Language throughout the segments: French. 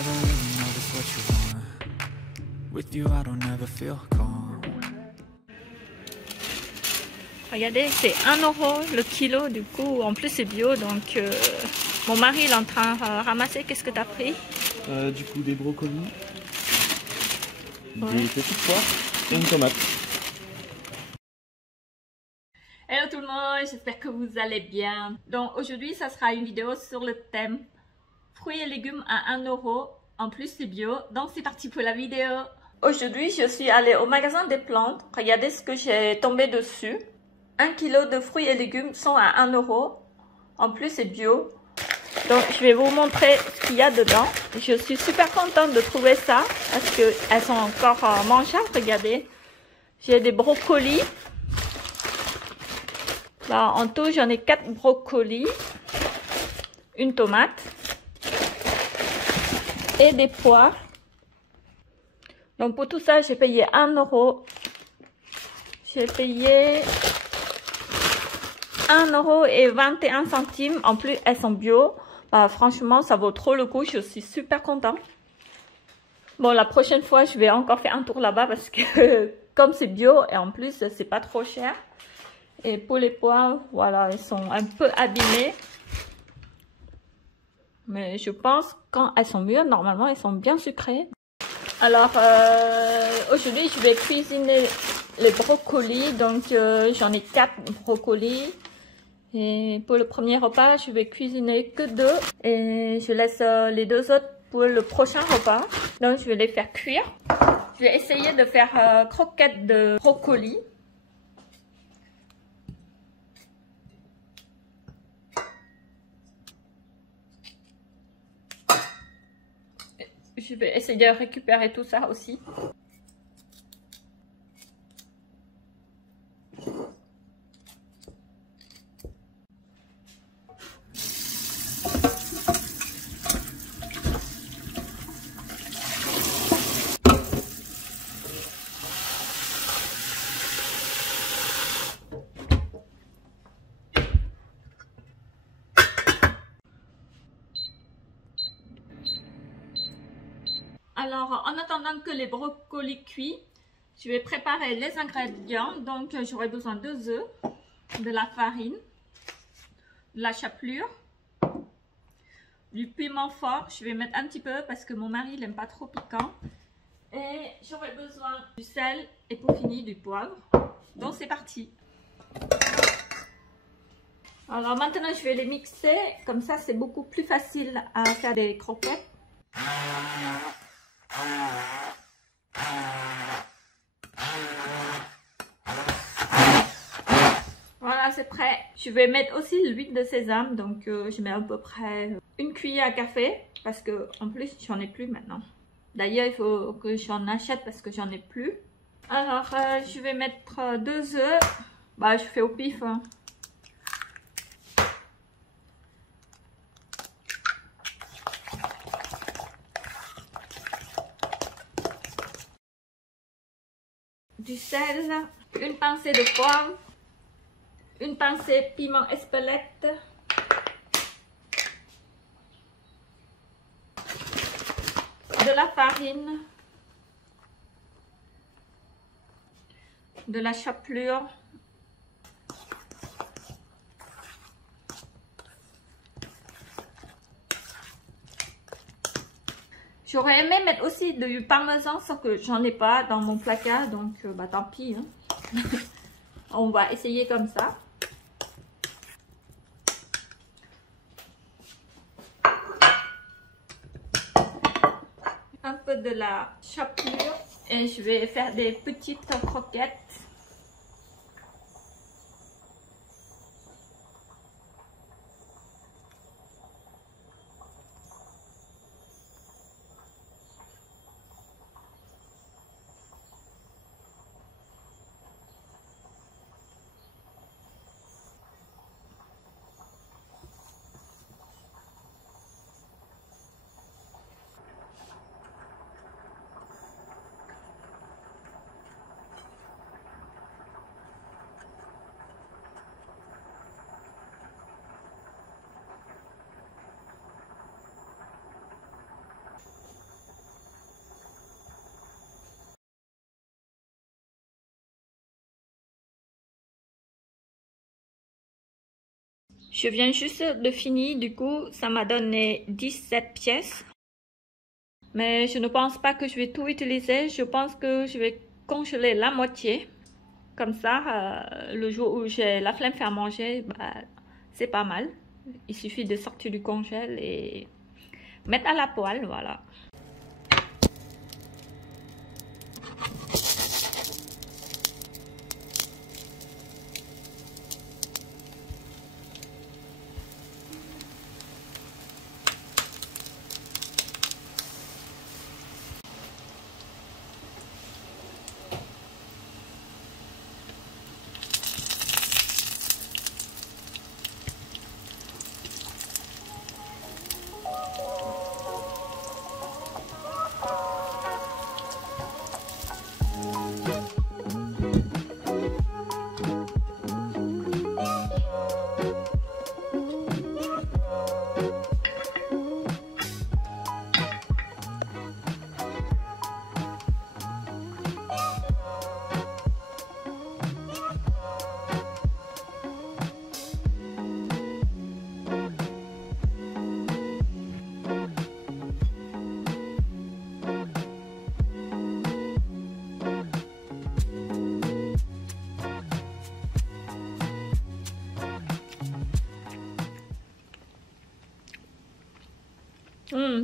never really know just what you want. With you I don't ever feel calm. Regardez, c'est 1 € le kilo, du coup, en plus c'est bio, donc mon mari il est en train de ramasser. Qu'est-ce que tu as pris? Du coup, des brocolis, des petites poires et une tomate. Hello tout le monde, j'espère que vous allez bien. Donc aujourd'hui, ça sera une vidéo sur le thème fruits et légumes à 1 €, en plus c'est bio, donc c'est parti pour la vidéo. Aujourd'hui, je suis allée au magasin des plantes, regardez ce que j'ai tombé dessus. 1 kg de fruits et légumes sont à 1 €. En plus, c'est bio. Donc, je vais vous montrer ce qu'il y a dedans. Je suis super contente de trouver ça parce qu'elles sont encore mangeables. Regardez. J'ai des brocolis. Là, en tout, j'en ai 4 brocolis. Une tomate. Et des poires. Donc, pour tout ça, j'ai payé 1 €. J'ai payé 1,21 €. En plus, elles sont bio. Bah, franchement, ça vaut trop le coup. Je suis super contente. Bon, la prochaine fois, je vais encore faire un tour là-bas parce que comme c'est bio et en plus, c'est pas trop cher. Et pour les poires, voilà, ils sont un peu abîmés. Mais je pense quand elles sont mûres, normalement, elles sont bien sucrées. Alors, aujourd'hui, je vais cuisiner les brocolis. Donc, j'en ai 4 brocolis. Et pour le premier repas, je vais cuisiner que 2 et je laisse les 2 autres pour le prochain repas. Donc je vais les faire cuire. Je vais essayer de faire croquettes de brocoli. Je vais essayer de récupérer tout ça aussi. Alors, en attendant que les brocolis cuisent, je vais préparer les ingrédients. Donc, j'aurai besoin de 2 œufs, de la farine, de la chapelure, du piment fort. Je vais mettre un petit peu parce que mon mari n'aime pas trop piquant. Et j'aurai besoin du sel et pour finir du poivre. Donc, c'est parti. Alors, maintenant, je vais les mixer. Comme ça, c'est beaucoup plus facile à faire des croquettes. Voilà, c'est prêt. Je vais mettre aussi l'huile de sésame. Donc, je mets à peu près 1 cuillère à café. Parce que en plus, j'en ai plus maintenant. D'ailleurs, il faut que j'en achète parce que j'en ai plus. Alors, je vais mettre 2 œufs. Bah, je fais au pif. Hein. Du sel, une pincée de poivre, une pincée piment espelette, de la farine, de la chapelure, j'aurais aimé mettre aussi du parmesan, sauf que j'en ai pas dans mon placard, donc bah tant pis. Hein. On va essayer comme ça. Un peu de la chapelure et je vais faire des petites croquettes. Je viens juste de finir, du coup, ça m'a donné 17 pièces. Mais je ne pense pas que je vais tout utiliser. Je pense que je vais congeler la moitié. Comme ça, le jour où j'ai la flemme de faire manger, bah, c'est pas mal. Il suffit de sortir du congèle et mettre à la poêle, voilà.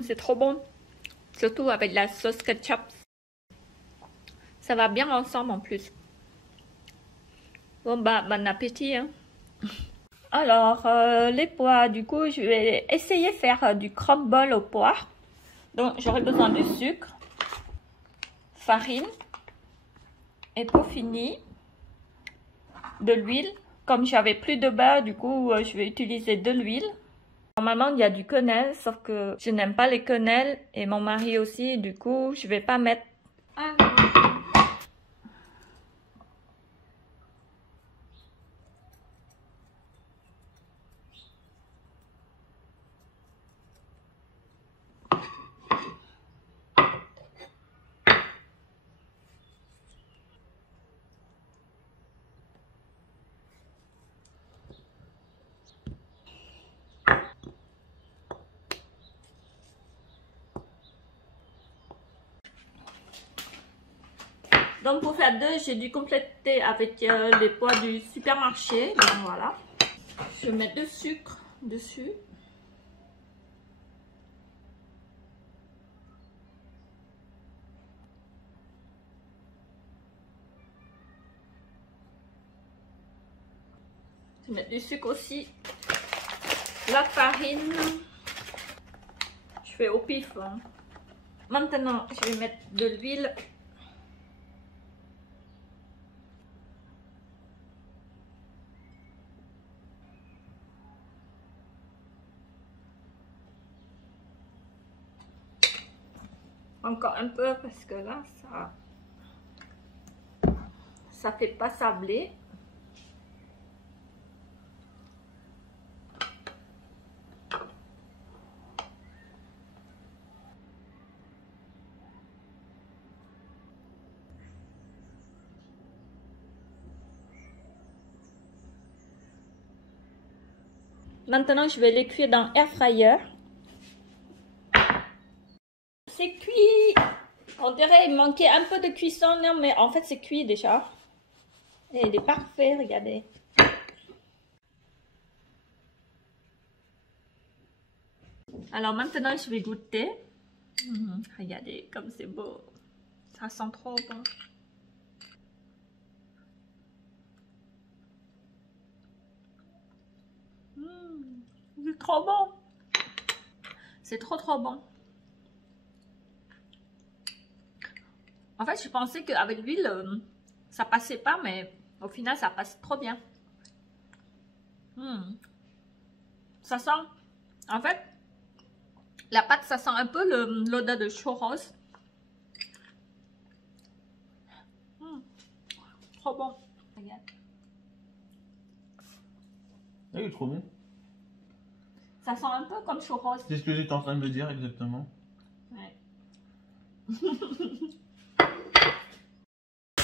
C'est trop bon, surtout avec la sauce ketchup. Ça va bien ensemble en plus. Bon bah, bon appétit hein. Alors, les pois, du coup, je vais essayer de faire du crumble aux pois. Donc, j'aurai besoin de sucre, farine, et pour finir, de l'huile. Comme j'avais plus de beurre, du coup, je vais utiliser de l'huile. Normalement, il y a du quenelle, sauf que je n'aime pas les quenelles et mon mari aussi, du coup, je vais pas mettre. Donc pour faire deux, j'ai dû compléter avec les pois du supermarché. Donc voilà. Je mets du sucre dessus. Je mets du sucre aussi. La farine. Je fais au pif. Hein. Maintenant, je vais mettre de l'huile. Encore un peu parce que là, ça fait pas sabler. Maintenant, je vais les cuire dans air fryer. C'est cuit. On dirait qu'il manquait un peu de cuisson, non, mais en fait c'est cuit déjà. Et il est parfait, regardez. Alors maintenant je vais goûter. Regardez comme c'est beau. Ça sent trop bon. C'est trop bon. C'est trop bon. En fait, je pensais qu'avec l'huile, ça passait pas, mais au final, ça passe trop bien. Ça sent, en fait, la pâte, ça sent un peu l'odeur de churros. Trop bon. Regarde. Ah, il est trop bon. Ça sent un peu comme churros. C'est ce que j'étais en train de me dire exactement. Ouais.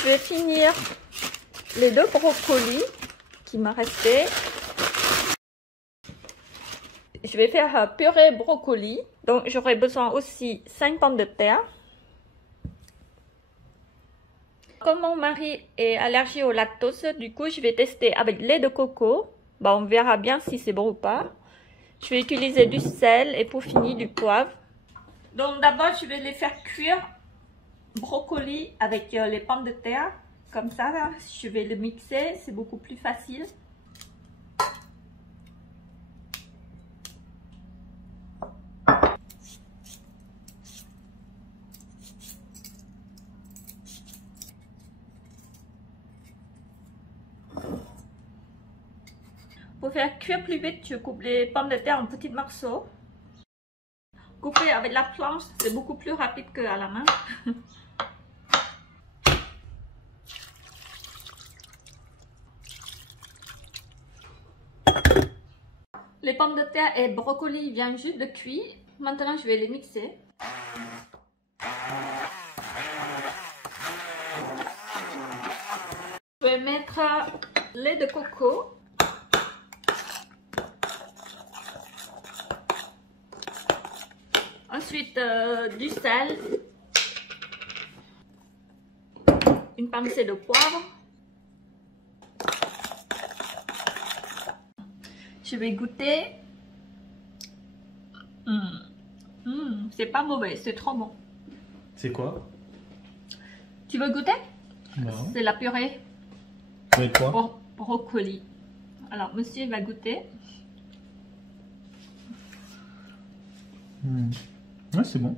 Je vais finir les 2 brocolis qui m'ont resté. Je vais faire purée brocoli. Donc j'aurai besoin aussi 5 pommes de terre. Comme mon mari est allergique au lactose, du coup je vais tester avec lait de coco. Bon, on verra bien si c'est bon ou pas. Je vais utiliser du sel et pour finir du poivre. Donc d'abord je vais les faire cuire brocoli avec les pommes de terre. Comme ça, là, je vais le mixer, c'est beaucoup plus facile. Pour faire cuire plus vite, je coupe les pommes de terre en petits morceaux. Couper avec la planche, c'est beaucoup plus rapide qu'à la main. Les pommes de terre et brocoli viennent juste de cuire. Maintenant, je vais les mixer. Je vais mettre lait de coco. Ensuite, du sel. Une pincée de poivre. Je vais goûter. C'est pas mauvais, c'est trop bon. C'est quoi? Tu veux goûter? Non. C'est la purée. Avec quoi? Brocoli. Alors, monsieur va goûter. Ouais, c'est bon.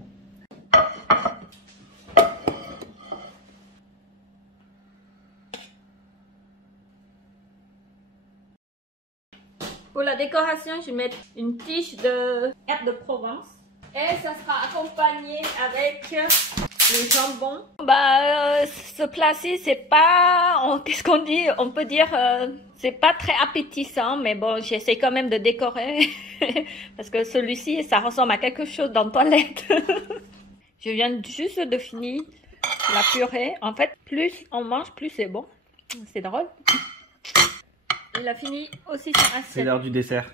Pour la décoration, je vais mettre une tige de herbes de Provence. Et ça sera accompagné avec le jambon. Ce plat-ci, c'est pas... Qu'est-ce qu'on dit? On peut dire... c'est pas très appétissant, mais bon, j'essaie quand même de décorer. Parce que celui-ci, ça ressemble à quelque chose dans la toilette. Je viens juste de finir la purée. En fait, plus on mange, plus c'est bon. C'est drôle. Il a fini aussi son assiette. C'est l'heure du dessert.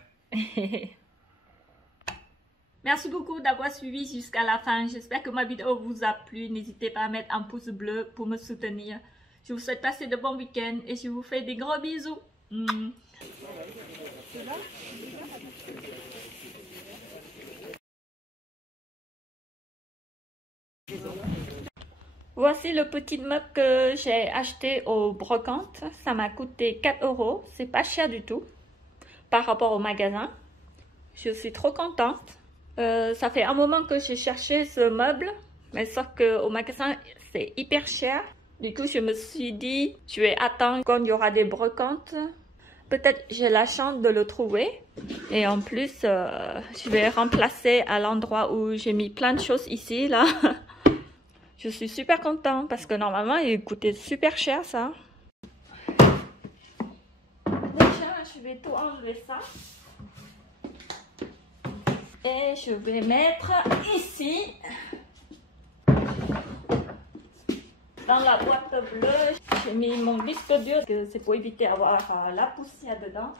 Merci beaucoup d'avoir suivi jusqu'à la fin. J'espère que ma vidéo vous a plu. N'hésitez pas à mettre un pouce bleu pour me soutenir. Je vous souhaite passer de bons week-ends et je vous fais des gros bisous. Voici le petit meuble que j'ai acheté au brocante. Ça m'a coûté 4 €. C'est pas cher du tout par rapport au magasin. Je suis trop contente. Ça fait un moment que j'ai cherché ce meuble, mais sauf qu'au magasin c'est hyper cher. Du coup, je me suis dit, je vais attendre quand il y aura des brocantes. Peut-être j'ai la chance de le trouver. Et en plus, je vais remplacer à l'endroit où j'ai mis plein de choses ici, là. Je suis super contente parce que normalement, il coûtait super cher, ça. Déjà, je vais tout enlever ça. Et je vais mettre ici. Dans la boîte bleue, j'ai mis mon disque dur, c'est pour éviter d'avoir la poussière dedans.